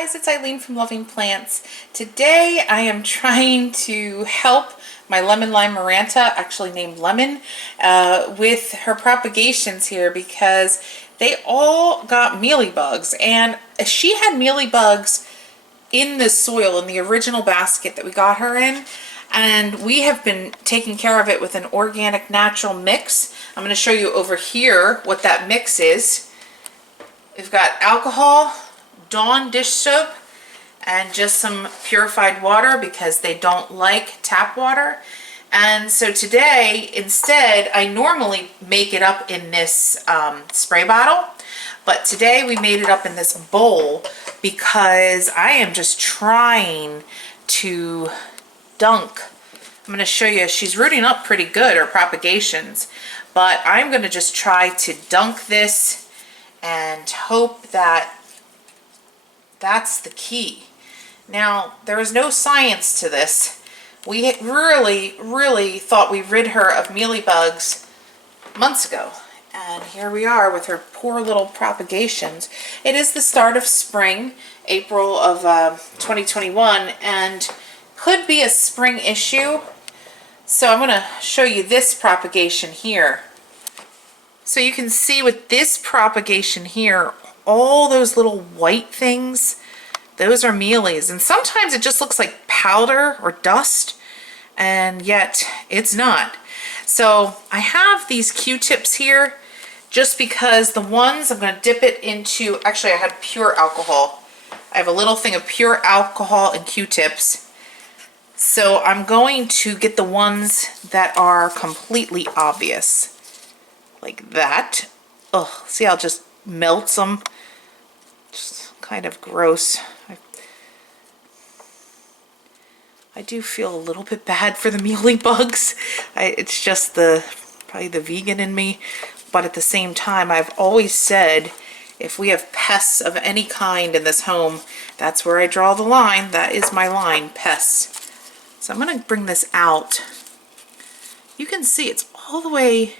guys, it's Eileen from Loving Plants. Today I am trying to help my lemon lime maranta, actually named Lemon, with her propagations here because they all got mealy bugs, and she had mealy bugs in the soil in the original basket that we got her in, and we have been taking care of it with an organic natural mix. I'm going to show you over here what that mix is. We've got alcohol, Dawn dish soap, and just some purified water because they don't like tap water. And so today, instead, I normally make it up in this spray bottle, but today we made it up in this bowl because I am just trying to dunk. I'm going to show you, she's rooting up pretty good, her propagations, but I'm going to just try to dunk this and hope that that's the key. Now, there is no science to this. We really thought we rid her of mealy bugs months ago. And here we are with her poor little propagations. It is the start of spring, April of 2021, and could be a spring issue. So I'm going to show you this propagation here. So you can see with this propagation here, all those little white things, those are mealies, and sometimes it just looks like powder or dust, and yet it's not. So I have these Q-tips here just because the ones I'm going to dip it into, actually I had pure alcohol. I have a little thing of pure alcohol and Q-tips. So I'm going to get the ones that are completely obvious, like that. Oh, see how it just melts them? Just kind of gross. I do feel a little bit bad for the mealy bugs. It's just probably the vegan in me, but at the same time, I've always said if we have pests of any kind in this home, that's where I draw the line. That is my line, pests. So I'm going to bring this out. You can see it's all the way.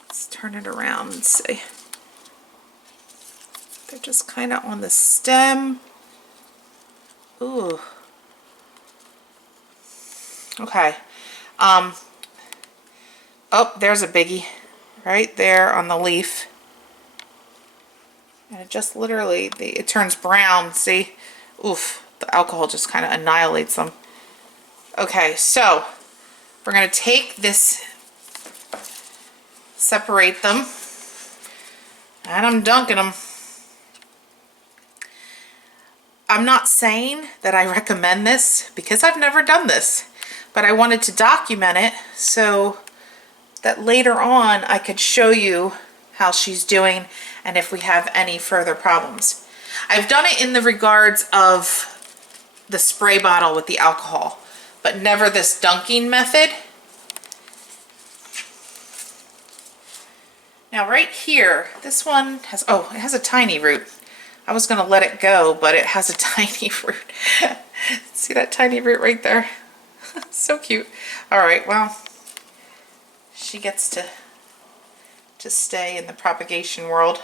Let's turn it around and see. They're just kind of on the stem. Ooh. Okay. Oh, there's a biggie right there on the leaf. And it just literally, it turns brown, see? Oof, the alcohol just kind of annihilates them. Okay, so we're going to take this, separate them, and I'm dunking them. I'm not saying that I recommend this because I've never done this, but I wanted to document it so that later on I could show you how she's doing and if we have any further problems. I've done it in the regards of the spray bottle with the alcohol, but never this dunking method. Now right here, this one has, oh, it has a tiny root. I was going to let it go, but it has a tiny root. See that tiny root right there? So cute. All right, well, she gets to stay in the propagation world.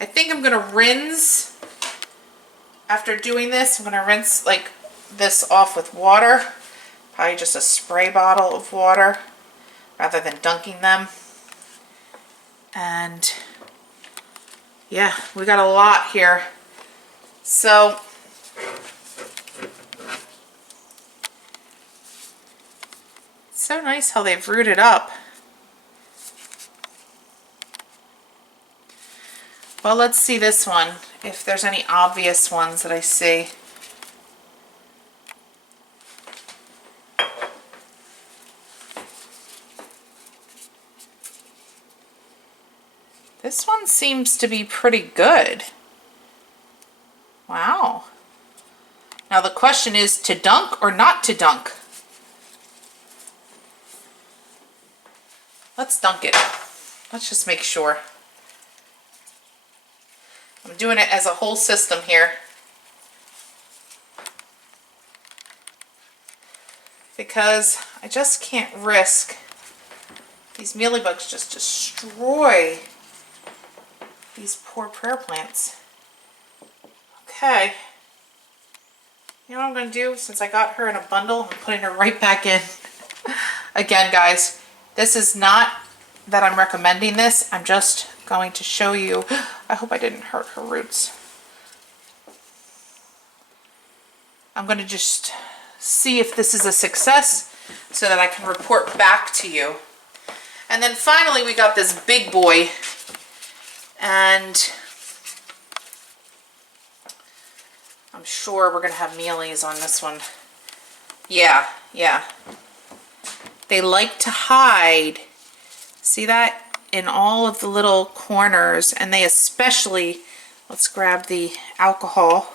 I think I'm going to rinse, after doing this, I'm going to rinse like this off with water. Probably just a spray bottle of water rather than dunking them. And yeah, we got a lot here. So it's so nice how they've rooted up. Well, let's see this one, if there's any obvious ones that I see. This one seems to be pretty good. Wow. Now the question is to dunk or not to dunk. Let's dunk it. Let's just make sure. I'm doing it as a whole system here. Because I just can't risk These mealy bugs just destroy these poor prayer plants. Okay. You know what I'm going to do? Since I got her in a bundle, I'm putting her right back in. Again, guys, this is not that I'm recommending this. I'm just going to show you. I hope I didn't hurt her roots. I'm going to just see if this is a success so that I can report back to you. And then finally we got this big boy, and I'm sure we're going to have mealies on this one. Yeah. They like to hide. See that? In all of the little corners, and they especially, let's grab the alcohol.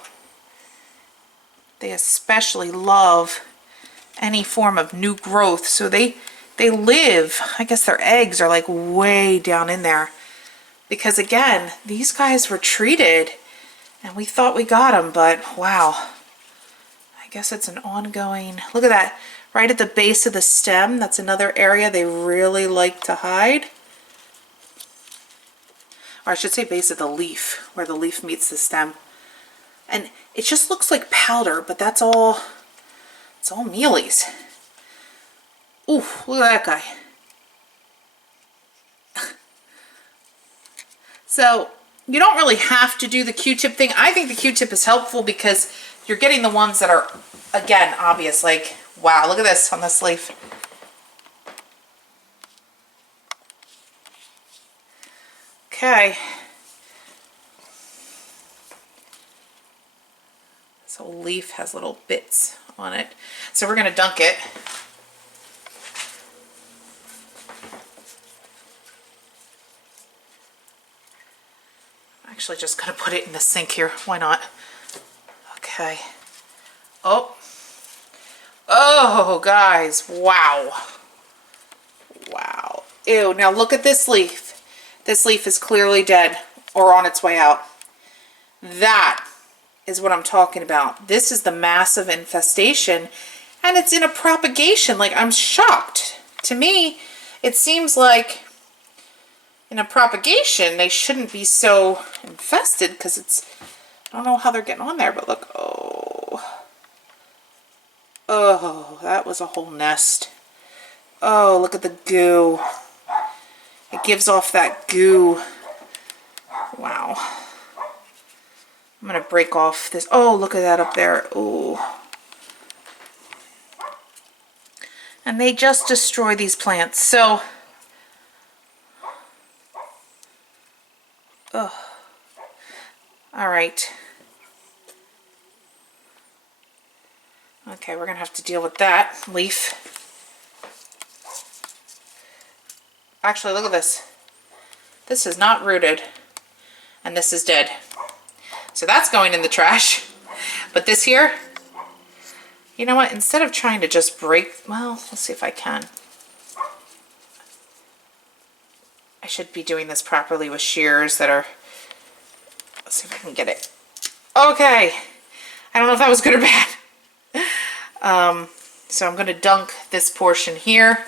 They especially love any form of new growth. So they live, I guess their eggs are like way down in there. Because again, these guys were treated and we thought we got them, but wow. I guess it's an ongoing, look at that, right at the base of the stem. That's another area they really like to hide. Or I should say base of the leaf, where the leaf meets the stem. And it just looks like powder, but that's all, it's all mealies. Ooh, look at that guy. So you don't really have to do the Q-tip thing. I think the Q-tip is helpful because you're getting the ones that are, again, obvious. Like, wow, look at this on this leaf. Okay. This whole leaf has little bits on it. So we're going to dunk it. I'm actually just going to put it in the sink here. Why not? Okay. Oh. Oh, guys. Wow. Wow. Ew. Now look at this leaf. This leaf is clearly dead or on its way out. That is what I'm talking about. This is the massive infestation, and it's in a propagation. Like, I'm shocked. To me, it seems like in a propagation they shouldn't be so infested because it's, I don't know how they're getting on there, but look. Oh, that was a whole nest. Oh, look at the goo. It gives off that goo. Wow. I'm going to break off this. Oh, look at that up there. Oh. And they just destroy these plants. So, oh. All right. Okay, we're going to have to deal with that leaf. Actually, look at this. This is not rooted, and this is dead. So that's going in the trash. But this here, you know what? Instead of trying to just break, well, let's see if I can. I should be doing this properly with shears that are, let's see if I can get it. Okay. I don't know if that was good or bad. So I'm going to dunk this portion here.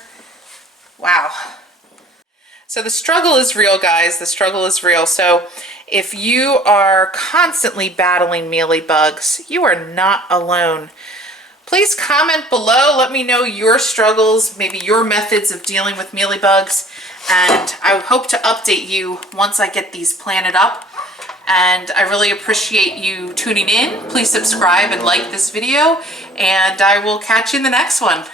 Wow. So the struggle is real, guys. The struggle is real. So if you are constantly battling mealy bugs, you are not alone. Please comment below. Let me know your struggles, maybe your methods of dealing with mealy bugs. And I hope to update you once I get these planted up. And I really appreciate you tuning in. Please subscribe and like this video, and I will catch you in the next one.